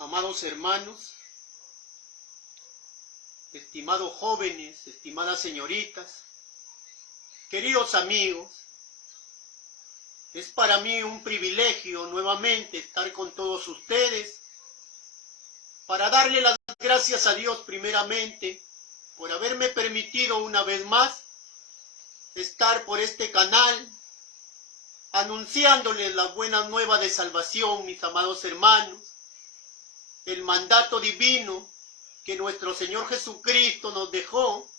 Amados hermanos, estimados jóvenes, estimadas señoritas, queridos amigos, es para mí un privilegio nuevamente estar con todos ustedes para darle las gracias a Dios primeramente por haberme permitido una vez más estar por este canal anunciándoles las buenas nuevas de salvación, mis amados hermanos. El mandato divino que nuestro Señor Jesucristo nos dejó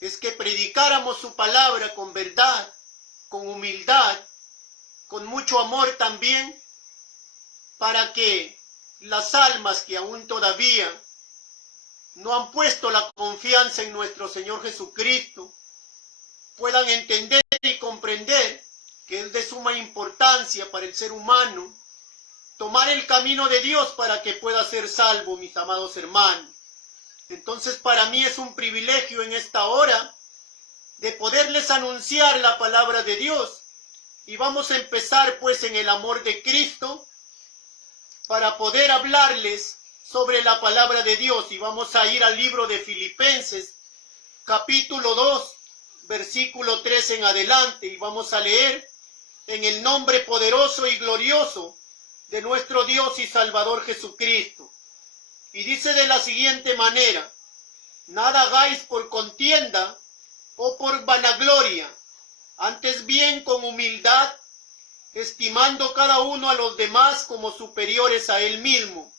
es que predicáramos su palabra con verdad, con humildad, con mucho amor también, para que las almas que aún todavía no han puesto la confianza en nuestro Señor Jesucristo puedan entender y comprender que es de suma importancia para el ser humano tomar el camino de Dios para que pueda ser salvo, mis amados hermanos. Entonces para mí es un privilegio en esta hora de poderles anunciar la palabra de Dios. Y vamos a empezar pues en el amor de Cristo para poder hablarles sobre la palabra de Dios. Y vamos a ir al libro de Filipenses, capítulo 2, versículo 3 en adelante. Y vamos a leer en el nombre poderoso y glorioso de nuestro Dios y Salvador Jesucristo. Y dice de la siguiente manera: nada hagáis por contienda o por vanagloria, antes bien con humildad, estimando cada uno a los demás como superiores a él mismo,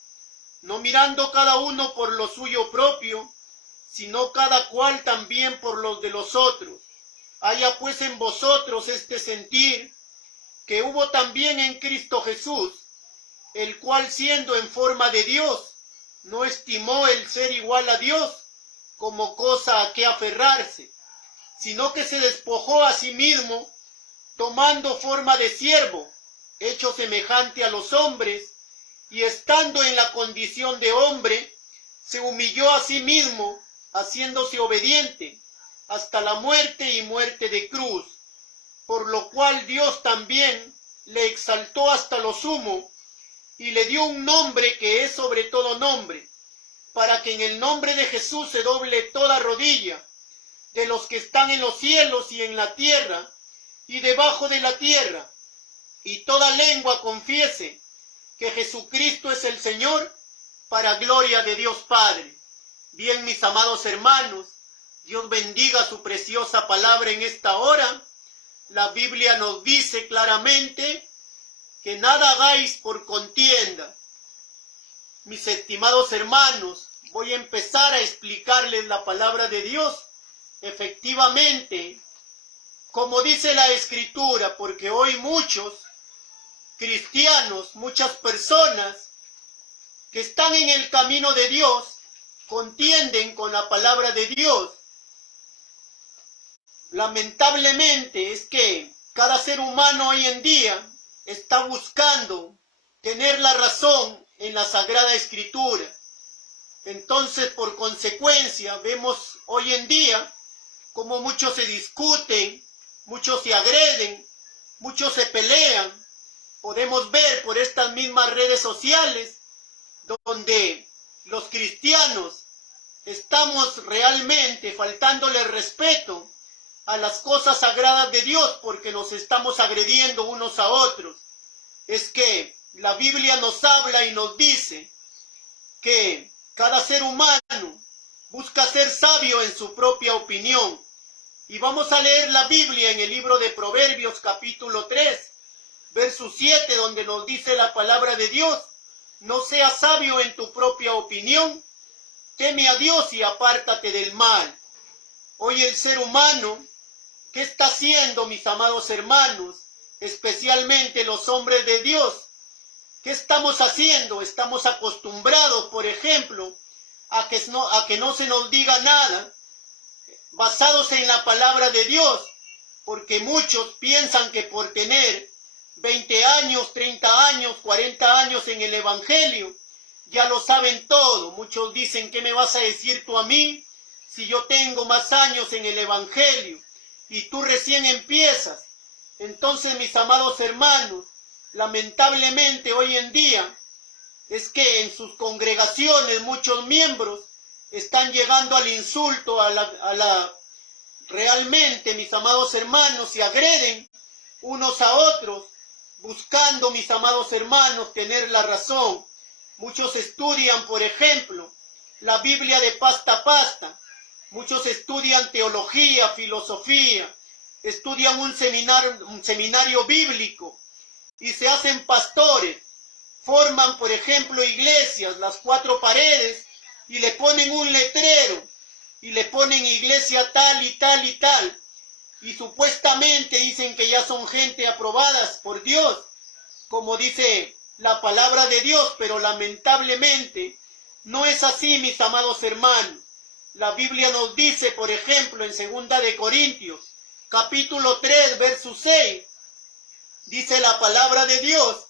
no mirando cada uno por lo suyo propio, sino cada cual también por los de los otros. Haya pues en vosotros este sentir que hubo también en Cristo Jesús, el cual siendo en forma de Dios, no estimó el ser igual a Dios como cosa a que aferrarse, sino que se despojó a sí mismo, tomando forma de siervo, hecho semejante a los hombres, y estando en la condición de hombre, se humilló a sí mismo, haciéndose obediente hasta la muerte y muerte de cruz, por lo cual Dios también le exaltó hasta lo sumo, y le dio un nombre que es sobre todo nombre, para que en el nombre de Jesús se doble toda rodilla, de los que están en los cielos y en la tierra, y debajo de la tierra, y toda lengua confiese que Jesucristo es el Señor, para gloria de Dios Padre. Bien, mis amados hermanos, Dios bendiga su preciosa palabra en esta hora. La Biblia nos dice claramente que nada hagáis por contienda. Mis estimados hermanos, voy a empezar a explicarles la palabra de Dios. Efectivamente, como dice la Escritura, porque hoy muchos cristianos, muchas personas que están en el camino de Dios, contienden con la palabra de Dios. Lamentablemente es que cada ser humano hoy en día está buscando tener la razón en la Sagrada Escritura. Entonces, por consecuencia, vemos hoy en día como muchos se discuten, muchos se agreden, muchos se pelean. Podemos ver por estas mismas redes sociales donde los cristianos estamos realmente faltándole respeto a las cosas sagradas de Dios porque nos estamos agrediendo unos a otros. Es que la Biblia nos habla y nos dice que cada ser humano busca ser sabio en su propia opinión. Y vamos a leer la Biblia en el libro de Proverbios capítulo 3, verso 7, donde nos dice la palabra de Dios: no seas sabio en tu propia opinión, teme a Dios y apártate del mal. Hoy el ser humano, ¿qué está haciendo, mis amados hermanos? Especialmente los hombres de Dios. ¿Qué estamos haciendo? Estamos acostumbrados, por ejemplo, a que no se nos diga nada basados en la palabra de Dios, porque muchos piensan que por tener 20 años, 30 años, 40 años en el Evangelio, ya lo saben todo. Muchos dicen: ¿qué me vas a decir tú a mí si yo tengo más años en el Evangelio y tú recién empiezas? Entonces, mis amados hermanos, lamentablemente hoy en día es que en sus congregaciones muchos miembros están llegando al insulto, realmente, mis amados hermanos, se agreden unos a otros, buscando, mis amados hermanos, tener la razón. Muchos estudian, por ejemplo, la Biblia de pasta a pasta. Muchos estudian teología, filosofía, estudian un seminario bíblico y se hacen pastores. Forman, por ejemplo, iglesias, las 4 paredes, y le ponen un letrero, y le ponen iglesia tal y tal y tal. Y supuestamente dicen que ya son gente aprobadas por Dios, como dice la palabra de Dios, pero lamentablemente no es así, mis amados hermanos. La Biblia nos dice, por ejemplo, en 2 de Corintios, capítulo 3, verso 6, dice la palabra de Dios,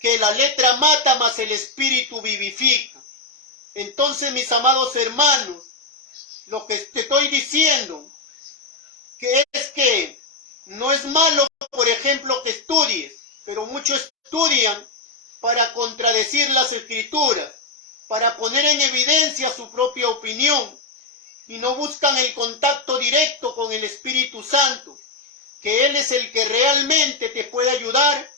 que la letra mata, mas el espíritu vivifica. Entonces, mis amados hermanos, lo que te estoy diciendo, que es que no es malo, por ejemplo, que estudies, pero muchos estudian para contradecir las escrituras, para poner en evidencia su propia opinión, y no buscan el contacto directo con el Espíritu Santo, que Él es el que realmente te puede ayudar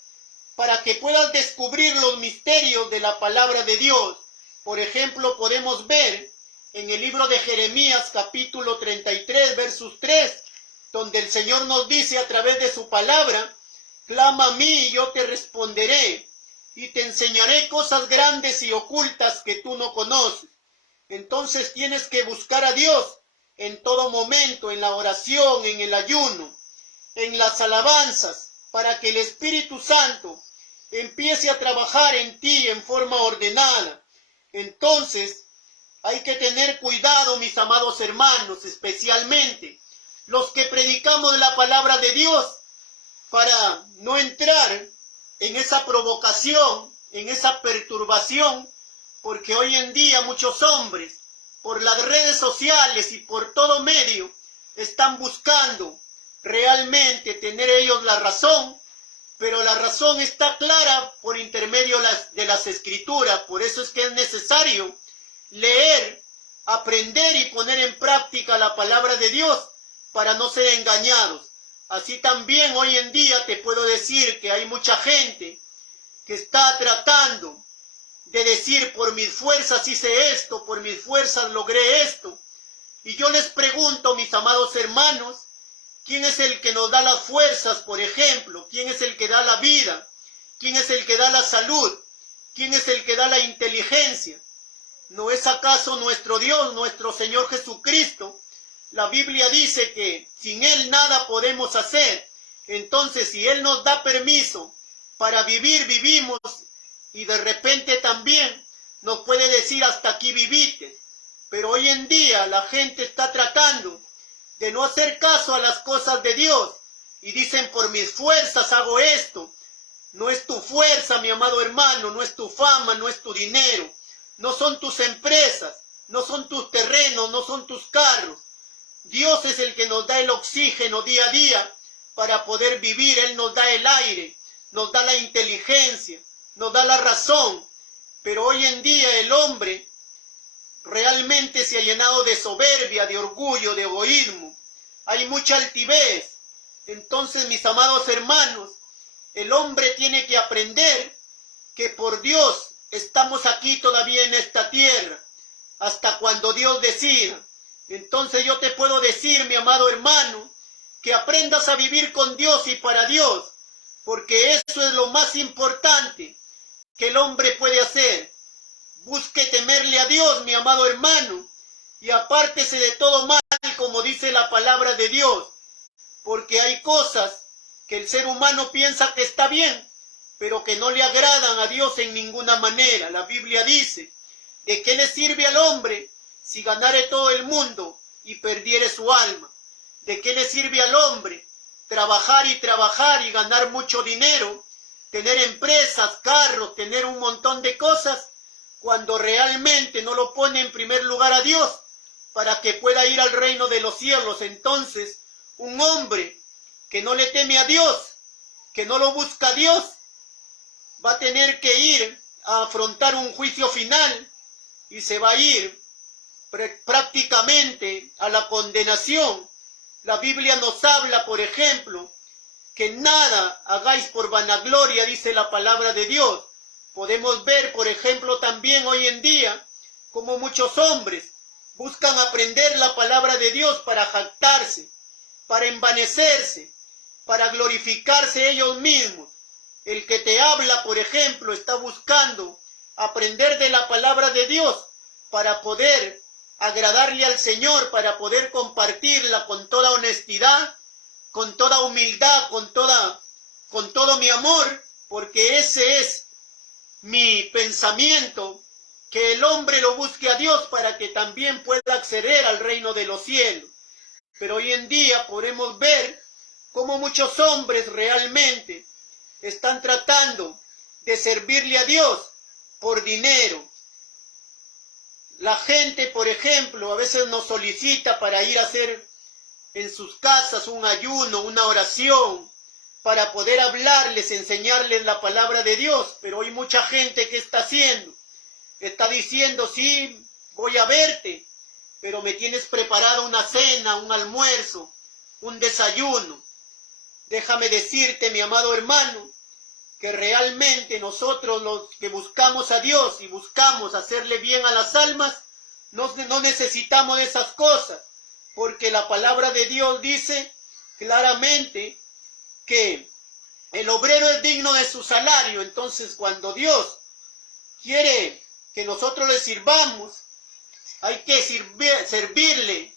para que puedas descubrir los misterios de la palabra de Dios. Por ejemplo, podemos ver en el libro de Jeremías, capítulo 33, versos 3, donde el Señor nos dice a través de su palabra, clama a mí y yo te responderé, y te enseñaré cosas grandes y ocultas que tú no conoces. Entonces tienes que buscar a Dios en todo momento, en la oración, en el ayuno, en las alabanzas, para que el Espíritu Santo empiece a trabajar en ti en forma ordenada. Entonces, hay que tener cuidado, mis amados hermanos, especialmente los que predicamos la palabra de Dios, para no entrar en esa provocación, en esa perturbación, porque hoy en día muchos hombres, por las redes sociales y por todo medio, están buscando realmente tener ellos la razón, pero la razón está clara por intermedio de las escrituras. Por eso es que es necesario leer, aprender y poner en práctica la palabra de Dios para no ser engañados. Así también hoy en día te puedo decir que hay mucha gente que está tratando de decir, por mis fuerzas hice esto, por mis fuerzas logré esto. Y yo les pregunto, mis amados hermanos, ¿quién es el que nos da las fuerzas, por ejemplo? ¿Quién es el que da la vida? ¿Quién es el que da la salud? ¿Quién es el que da la inteligencia? ¿No es acaso nuestro Dios, nuestro Señor Jesucristo? La Biblia dice que sin Él nada podemos hacer. Entonces, si Él nos da permiso para vivir, vivimos, y de repente también nos puede decir hasta aquí viviste. Pero hoy en día la gente está tratando de no hacer caso a las cosas de Dios y dicen, por mis fuerzas hago esto. No es tu fuerza, mi amado hermano, no es tu fama, no es tu dinero, no son tus empresas, no son tus terrenos, no son tus carros. Dios es el que nos da el oxígeno día a día para poder vivir. Él nos da el aire, nos da la inteligencia, nos da la razón. Pero hoy en día el hombre realmente se ha llenado de soberbia, de orgullo, de egoísmo. Hay mucha altivez. Entonces, mis amados hermanos, el hombre tiene que aprender que por Dios estamos aquí todavía en esta tierra, hasta cuando Dios decida. Entonces yo te puedo decir, mi amado hermano, que aprendas a vivir con Dios y para Dios, porque eso es lo más importante que el hombre puede hacer. Busque temerle a Dios, mi amado hermano, y apártese de todo mal, como dice la palabra de Dios, porque hay cosas que el ser humano piensa que está bien, pero que no le agradan a Dios en ninguna manera. La Biblia dice, ¿de qué le sirve al hombre si ganare todo el mundo y perdiere su alma? ¿De qué le sirve al hombre trabajar y ganar mucho dinero, tener empresas, carros, tener un montón de cosas, cuando realmente no lo pone en primer lugar a Dios para que pueda ir al reino de los cielos? Entonces, un hombre que no le teme a Dios, que no lo busca a Dios, va a tener que ir a afrontar un juicio final y se va a ir prácticamente a la condenación. La Biblia nos habla, por ejemplo, que nada hagáis por vanagloria, dice la palabra de Dios. Podemos ver, por ejemplo, también hoy en día, como muchos hombres buscan aprender la palabra de Dios para jactarse, para envanecerse, para glorificarse ellos mismos. El que te habla, por ejemplo, está buscando aprender de la palabra de Dios para poder agradarle al Señor, para poder compartirla con toda honestidad, con toda humildad, con todo mi amor, porque ese es mi pensamiento, que el hombre lo busque a Dios para que también pueda acceder al reino de los cielos. Pero hoy en día podemos ver cómo muchos hombres realmente están tratando de servirle a Dios por dinero. La gente, por ejemplo, a veces nos solicita para ir a hacer en sus casas un ayuno, una oración, para poder hablarles, enseñarles la palabra de Dios. Pero hay mucha gente que está haciendo, está diciendo, sí, voy a verte, pero me tienes preparado una cena, un almuerzo, un desayuno. Déjame decirte, mi amado hermano, que realmente nosotros los que buscamos a Dios y buscamos hacerle bien a las almas, no necesitamos de esas cosas, porque la palabra de Dios dice claramente que el obrero es digno de su salario. Entonces, cuando Dios quiere que nosotros le sirvamos, hay que servirle,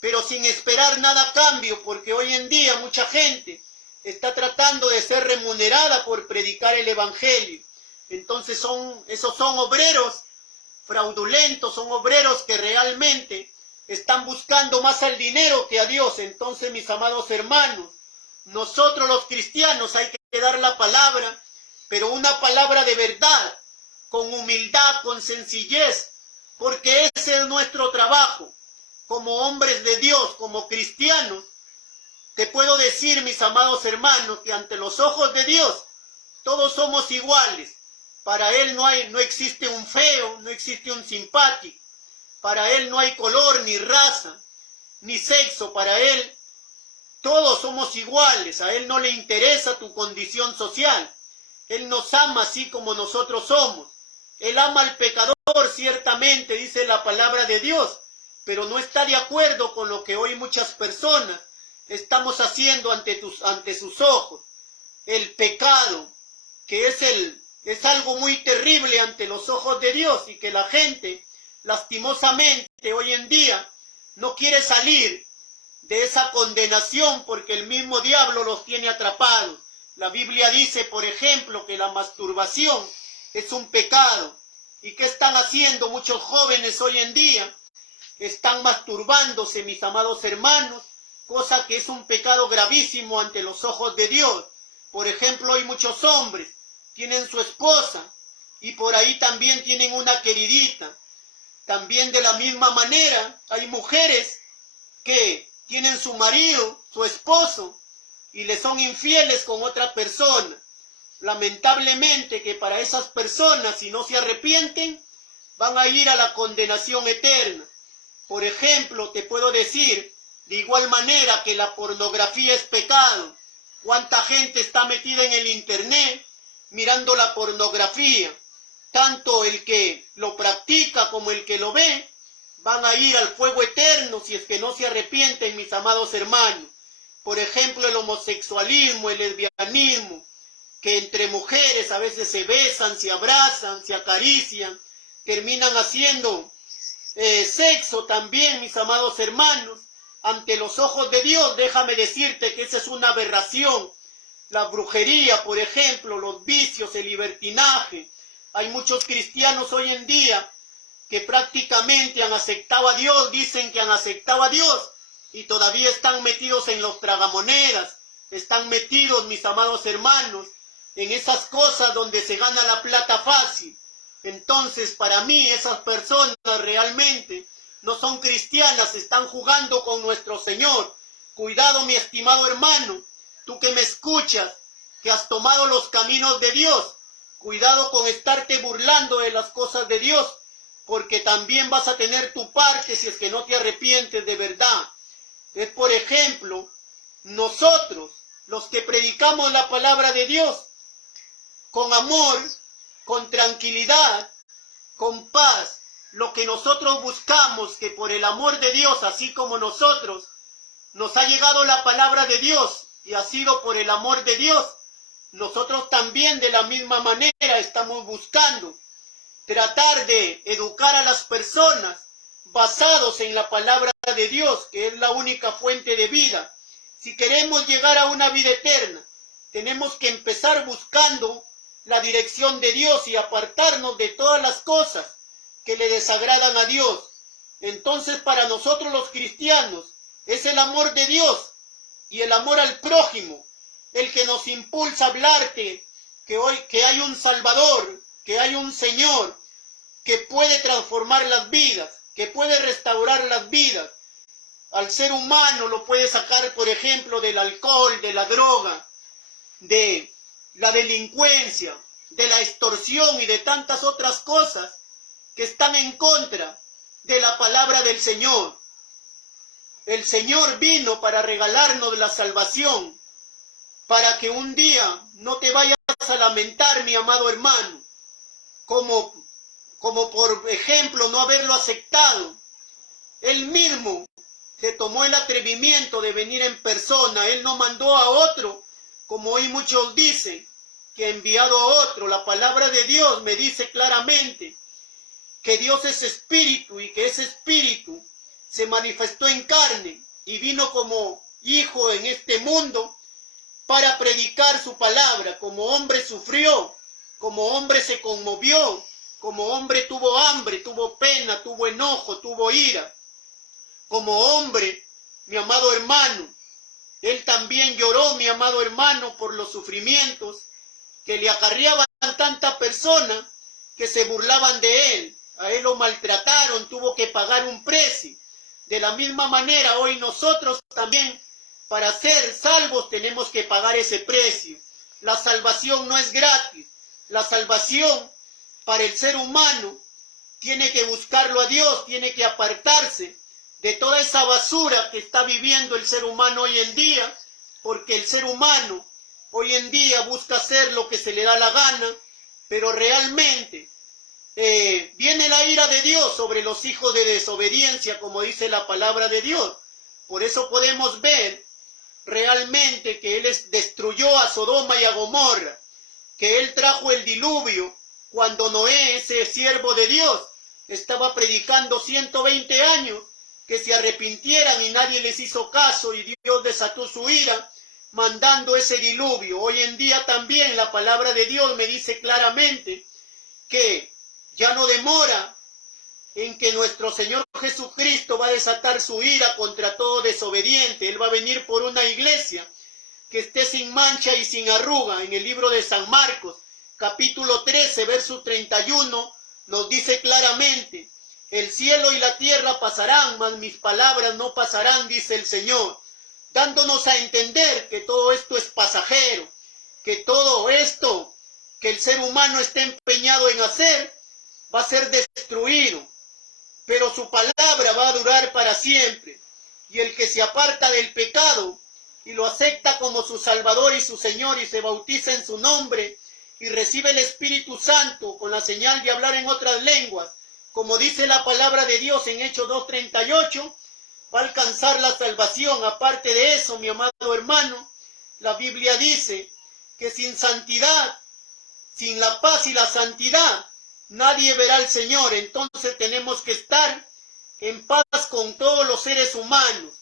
pero sin esperar nada a cambio, porque hoy en día mucha gente está tratando de ser remunerada por predicar el evangelio. Entonces esos son obreros fraudulentos, son obreros que realmente están buscando más al dinero que a Dios. Entonces, mis amados hermanos, nosotros los cristianos hay que dar la palabra, pero una palabra de verdad, con humildad, con sencillez, porque ese es nuestro trabajo como hombres de Dios, como cristianos. Te puedo decir, mis amados hermanos, que ante los ojos de Dios todos somos iguales. Para Él no existe un feo, no existe un simpático. Para Él no hay color, ni raza, ni sexo. Para Él todos somos iguales. A Él no le interesa tu condición social. Él nos ama así como nosotros somos. Él ama al pecador, ciertamente, dice la palabra de Dios, pero no está de acuerdo con lo que hoy muchas personas estamos haciendo ante sus ojos. El pecado, que es algo muy terrible ante los ojos de Dios, y que la gente, lastimosamente, hoy en día, no quiere salir de esa condenación porque el mismo diablo los tiene atrapados. La Biblia dice, por ejemplo, que la masturbación es un pecado. ¿Y qué están haciendo muchos jóvenes hoy en día? Están masturbándose, mis amados hermanos, cosa que es un pecado gravísimo ante los ojos de Dios. Por ejemplo, hoy muchos hombres tienen su esposa y por ahí también tienen una queridita. También de la misma manera hay mujeres que tienen su marido, su esposo, y le son infieles con otra persona. Lamentablemente que para esas personas, si no se arrepienten, van a ir a la condenación eterna. Por ejemplo, te puedo decir, de igual manera que la pornografía es pecado. ¿Cuánta gente está metida en el internet mirando la pornografía? Tanto el que lo practica como el que lo ve van a ir al fuego eterno si es que no se arrepienten, mis amados hermanos. Por ejemplo, el homosexualismo, el lesbianismo, que entre mujeres a veces se besan, se abrazan, se acarician, terminan haciendo sexo también, mis amados hermanos. Ante los ojos de Dios, déjame decirte que esa es una aberración. La brujería, por ejemplo, los vicios, el libertinaje. Hay muchos cristianos hoy en día que prácticamente han aceptado a Dios, dicen que han aceptado a Dios, y todavía están metidos en los tragamonedas, están metidos, mis amados hermanos, en esas cosas donde se gana la plata fácil. Entonces, para mí, esas personas realmente no son cristianas, están jugando con nuestro Señor. Cuidado, mi estimado hermano, tú que me escuchas, que has tomado los caminos de Dios, Cuidado con estarte burlando de las cosas de Dios, porque también vas a tener tu parte si es que no te arrepientes de verdad. Es, por ejemplo, nosotros, los que predicamos la palabra de Dios, con amor, con tranquilidad, con paz, lo que nosotros buscamos, que por el amor de Dios, así como nosotros, nos ha llegado la palabra de Dios y ha sido por el amor de Dios, nosotros también de la misma manera estamos buscando tratar de educar a las personas basados en la palabra de Dios, que es la única fuente de vida. Si queremos llegar a una vida eterna, tenemos que empezar buscando la dirección de Dios y apartarnos de todas las cosas que le desagradan a Dios. Entonces, para nosotros los cristianos, es el amor de Dios y el amor al prójimo el que nos impulsa a hablarte que hay un Salvador, que hay un Señor que puede transformar las vidas, que puede restaurar las vidas. Al ser humano lo puede sacar, por ejemplo, del alcohol, de la droga, de la delincuencia, de la extorsión y de tantas otras cosas que están en contra de la palabra del Señor. El Señor vino para regalarnos la salvación, para que un día no te vayas a lamentar, mi amado hermano, como por ejemplo no haberlo aceptado. Él mismo se tomó el atrevimiento de venir en persona. Él no mandó a otro, como hoy muchos dicen, que ha enviado a otro. La palabra de Dios me dice claramente que Dios es espíritu y que ese espíritu se manifestó en carne y vino como hijo en este mundo para predicar su palabra. Como hombre sufrió, como hombre se conmovió, como hombre tuvo hambre, tuvo pena, tuvo enojo, tuvo ira. Como hombre, mi amado hermano, él también lloró, mi amado hermano, por los sufrimientos que le acarreaban tantas personas que se burlaban de él. A él lo maltrataron, tuvo que pagar un precio. De la misma manera, hoy nosotros también, para ser salvos, tenemos que pagar ese precio. La salvación no es gratis. La salvación para el ser humano tiene que buscarlo a Dios, tiene que apartarse de toda esa basura que está viviendo el ser humano hoy en día, porque el ser humano hoy en día busca hacer lo que se le da la gana, pero realmente viene la ira de Dios sobre los hijos de desobediencia, como dice la palabra de Dios. Por eso podemos ver realmente que Él destruyó a Sodoma y a Gomorra, que Él trajo el diluvio cuando Noé, ese siervo de Dios, estaba predicando 120 años que se arrepintieran y nadie les hizo caso y Dios desató su ira mandando ese diluvio. Hoy en día también la palabra de Dios me dice claramente que ya no demora en que nuestro Señor Jesucristo va a desatar su ira contra todo desobediente. Él va a venir por una iglesia que esté sin mancha y sin arruga. En el libro de San Marcos, capítulo 13, verso 31, nos dice claramente: el cielo y la tierra pasarán, mas mis palabras no pasarán, dice el Señor, dándonos a entender que todo esto es pasajero, que todo esto que el ser humano está empeñado en hacer va a ser destruido, pero su palabra va a durar para siempre. Y el que se aparta del pecado y lo acepta como su Salvador y su Señor y se bautiza en su nombre y recibe el Espíritu Santo con la señal de hablar en otras lenguas, como dice la palabra de Dios en Hechos 2:38, va a alcanzar la salvación. Aparte de eso, mi amado hermano, la Biblia dice que sin santidad, sin la paz y la santidad, nadie verá al Señor. Entonces tenemos que estar en paz con todos los seres humanos.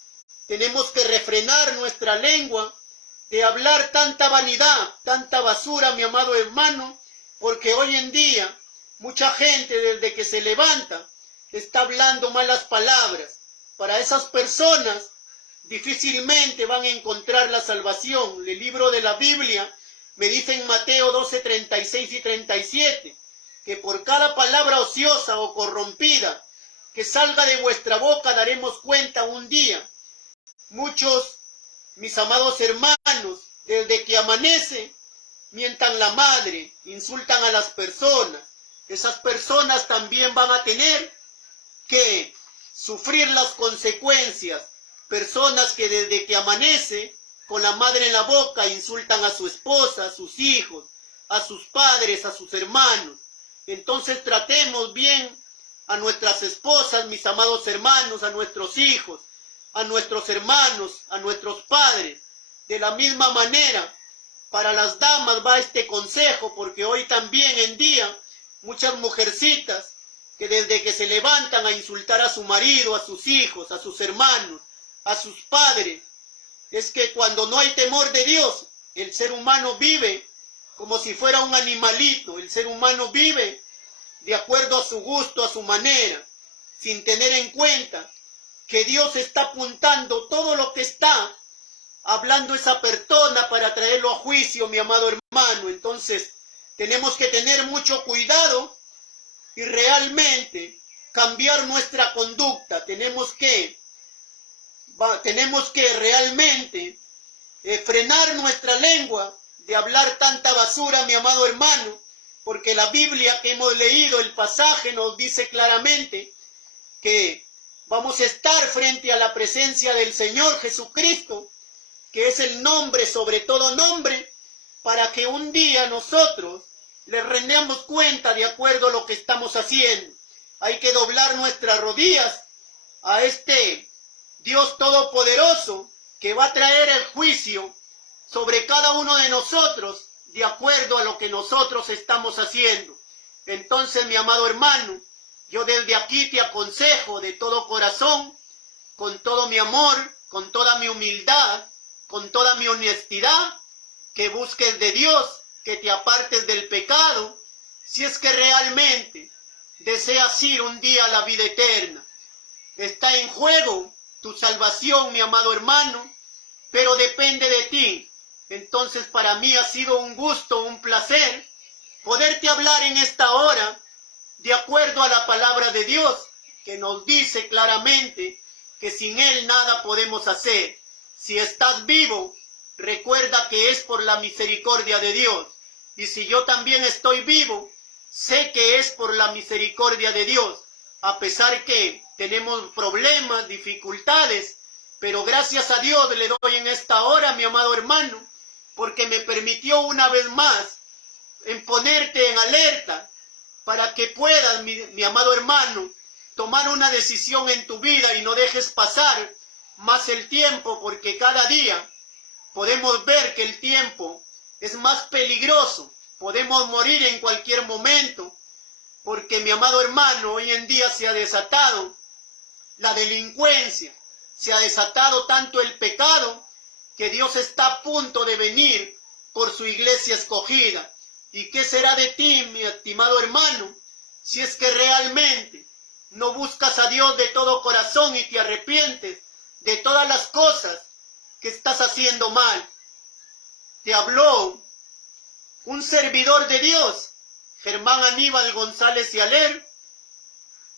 Tenemos que refrenar nuestra lengua de hablar tanta vanidad, tanta basura, mi amado hermano, porque hoy en día mucha gente desde que se levanta está hablando malas palabras. Para esas personas difícilmente van a encontrar la salvación. El libro de la Biblia me dice en Mateo 12, 36 y 37, que por cada palabra ociosa o corrompida que salga de vuestra boca daremos cuenta un día. Muchos, mis amados hermanos, desde que amanece, mientan la madre, insultan a las personas, esas personas también van a tener que sufrir las consecuencias. Personas que desde que amanece con la madre en la boca insultan a su esposa, a sus hijos, a sus padres, a sus hermanos. Entonces tratemos bien a nuestras esposas, mis amados hermanos, a nuestros hijos, a nuestros hermanos, a nuestros padres. De la misma manera, para las damas va este consejo, porque hoy también en día muchas mujercitas que desde que se levantan a insultar a su marido, a sus hijos, a sus hermanos, a sus padres, es que cuando no hay temor de Dios, el ser humano vive como si fuera un animalito. El ser humano vive de acuerdo a su gusto, a su manera, sin tener en cuenta que Dios está apuntando todo lo que está hablando esa persona para traerlo a juicio, mi amado hermano. Entonces, tenemos que tener mucho cuidado y realmente cambiar nuestra conducta. Tenemos que realmente frenar nuestra lengua de hablar tanta basura, mi amado hermano, porque la Biblia que hemos leído, el pasaje nos dice claramente que vamos a estar frente a la presencia del Señor Jesucristo, que es el nombre sobre todo nombre, para que un día nosotros le rendamos cuenta de acuerdo a lo que estamos haciendo. Hay que doblar nuestras rodillas a este Dios Todopoderoso que va a traer el juicio sobre cada uno de nosotros de acuerdo a lo que nosotros estamos haciendo. Entonces, mi amado hermano, yo desde aquí te aconsejo de todo corazón, con todo mi amor, con toda mi humildad, con toda mi honestidad, que busques de Dios, que te apartes del pecado, si es que realmente deseas ir un día a la vida eterna. Está en juego tu salvación, mi amado hermano, pero depende de ti. Entonces para mí ha sido un gusto, un placer, poderte hablar en esta hora, de acuerdo a la palabra de Dios, que nos dice claramente que sin Él nada podemos hacer. Si estás vivo, recuerda que es por la misericordia de Dios. Y si yo también estoy vivo, sé que es por la misericordia de Dios. A pesar que tenemos problemas, dificultades, pero gracias a Dios le doy en esta hora, mi amado hermano, porque me permitió una vez más en ponerte en alerta para que puedas, mi amado hermano, tomar una decisión en tu vida y no dejes pasar más el tiempo, porque cada día podemos ver que el tiempo es más peligroso. Podemos morir en cualquier momento, porque mi amado hermano, hoy en día se ha desatado la delincuencia, se ha desatado tanto el pecado, que Dios está a punto de venir por su iglesia escogida. ¿Y qué será de ti, mi estimado hermano, si es que realmente no buscas a Dios de todo corazón y te arrepientes de todas las cosas que estás haciendo mal? Te habló un servidor de Dios, Germán Aníbal González y Aler,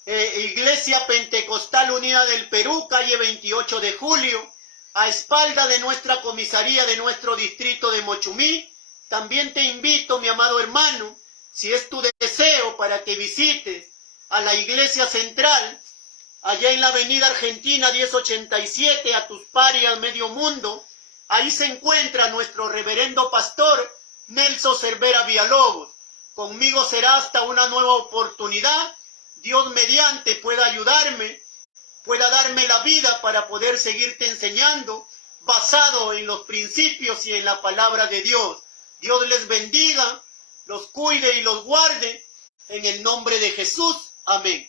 Iglesia Pentecostal Unida del Perú, calle 28 de Julio, a espalda de nuestra comisaría de nuestro distrito de Mochumí. También te invito, mi amado hermano, si es tu deseo, para que visites a la iglesia central, allá en la avenida Argentina 1087, a Tuspari, al Medio Mundo. Ahí se encuentra nuestro reverendo pastor Nelson Cervera Villalobos. Conmigo será hasta una nueva oportunidad. Dios mediante pueda ayudarme, pueda darme la vida para poder seguirte enseñando, basado en los principios y en la palabra de Dios. Dios les bendiga, los cuide y los guarde, en el nombre de Jesús. Amén.